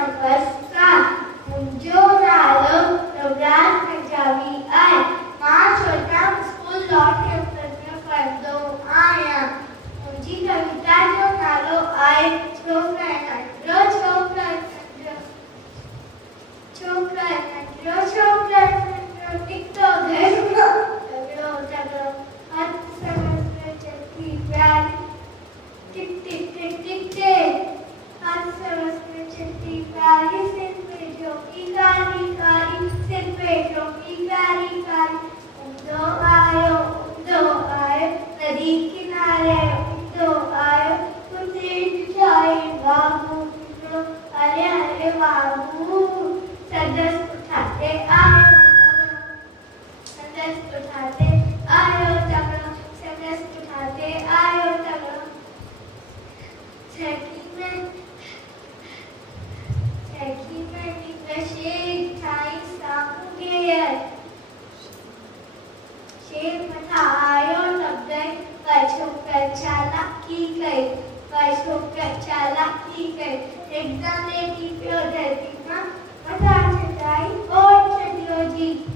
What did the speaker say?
नमस्कार मुंजो नालो नवराज पंजाबी आए मां छोटा स्कूल लौट के पढ़दो आया मुंजी कविता जो नालो आए छोकरा नंढो छोकरा नंढो टिकटो घरनो झगड़ो हथ समझ चलती प्यारी टिक टिक टिक टिक टिक हथ समझ चलती प्यारी सिर पे जोगी कारी कारी सिर पे जोगी कारी कारी उम्दो आयो नदी किनारे उम्दो आयो कुंदे जाए बाबू अरे अरे बाबू सदस उठाते आयो शेर बता आयो तब गए छोकर चालाकी गई छोकर चालाकी गई एकदम लेटी प्यो धरती माँ मता चटाई और चलियो जी